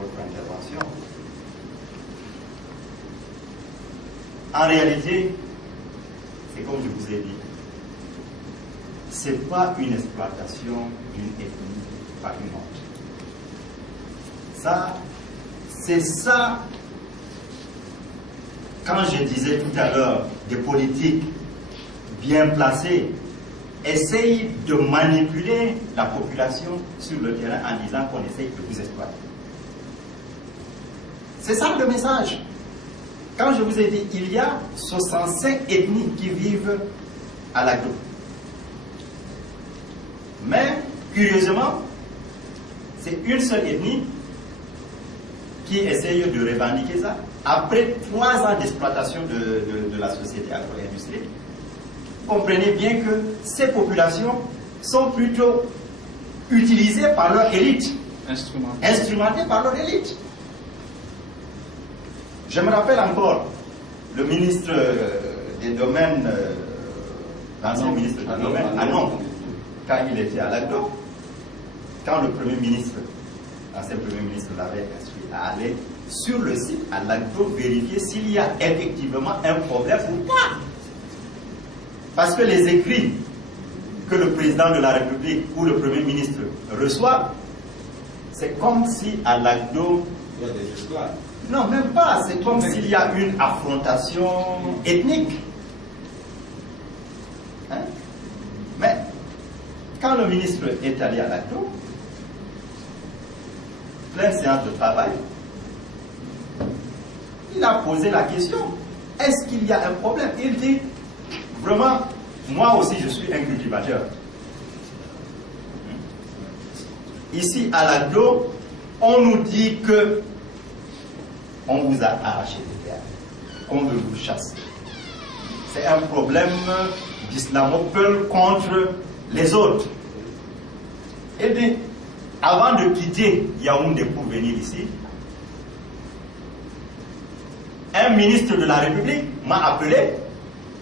votre intervention. En réalité, c'est comme je vous ai dit, ce n'est pas une exploitation d'une ethnie par une autre. Ça, c'est ça, quand je disais tout à l'heure, des politiques bien placées essayent de manipuler la population sur le terrain en disant qu'on essaye de vous exploiter. C'est ça le message. Quand je vous ai dit, il y a 65 ethnies qui vivent à l'agro. Mais, curieusement, c'est une seule ethnie qui essaye de revendiquer ça. Après 3 ans d'exploitation de la société agro-industrielle, comprenez bien que ces populations sont plutôt utilisées par leur élite, instrumentées par leur élite. Je me rappelle encore le ministre des Domaines, l'ancien ministre des Domaines, quand il était à l'agro, quand le Premier ministre, l'ancien Premier ministre l'avait instruit à aller sur le site à l'agro vérifier s'il y a effectivement un problème ou pas. Parce que les écrits que le président de la République ou le Premier ministre reçoit, c'est comme si à l'agro, il y a des esclaves. Non, même pas. C'est comme s'il y a une affrontation ethnique. Hein? Mais, quand le ministre est allé à l'agro, pleine séance de travail, il a posé la question, est-ce qu'il y a un problème? Il dit, vraiment, moi aussi je suis un cultivateur. Ici à l'agro, on nous dit que on vous a arraché des terres, on veut vous chasser. C'est un problème d'islamophile contre les autres. Il dit, avant de quitter Yaoundé pour venir ici, un ministre de la République m'a appelé,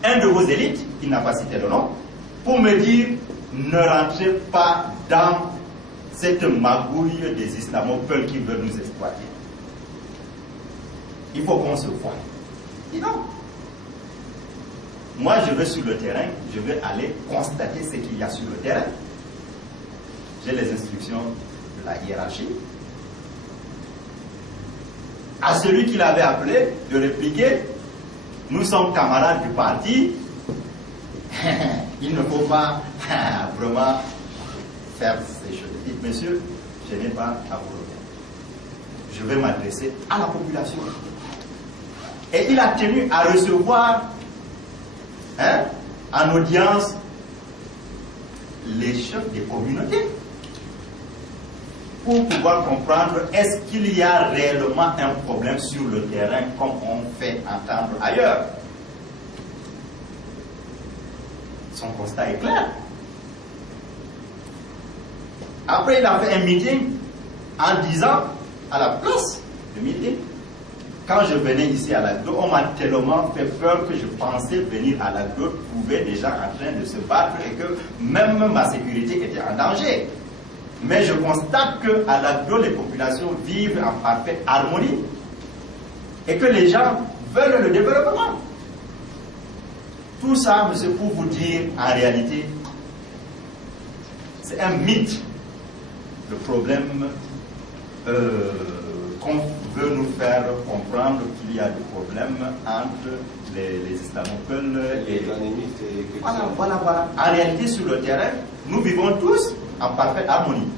un de vos élites, il n'a pas cité le nom, pour me dire, ne rentrez pas dans cette magouille des islamophiles qui veulent nous exploiter. Il faut qu'on se voie. Il dit non. Moi, je vais sur le terrain, je vais aller constater ce qu'il y a sur le terrain. J'ai les instructions de la hiérarchie. À celui qui l'avait appelé, de répliquer, nous sommes camarades du parti, il ne faut pas vraiment faire ces choses. Dites, monsieur, je n'ai pas à vous remettre. Je vais m'adresser à la population. Et il a tenu à recevoir en audience les chefs des communautés pour pouvoir comprendre est-ce qu'il y a réellement un problème sur le terrain comme on fait entendre ailleurs. Son constat est clair. Après, il a fait un meeting en disant à la place du meeting, quand je venais ici à l'agro, on m'a tellement fait peur que je pensais venir à l'agro, trouver des gens en train de se battre et que même ma sécurité était en danger. Mais je constate qu'à l'agro, les populations vivent en parfaite harmonie et que les gens veulent le développement. Tout ça, monsieur, pour vous dire, en réalité, c'est un mythe. Le problème qu'on veut nous faire comprendre qu'il y a des problèmes entre les islamophiles et les animistes. Voilà. En réalité, sur le terrain, nous vivons tous en parfaite harmonie.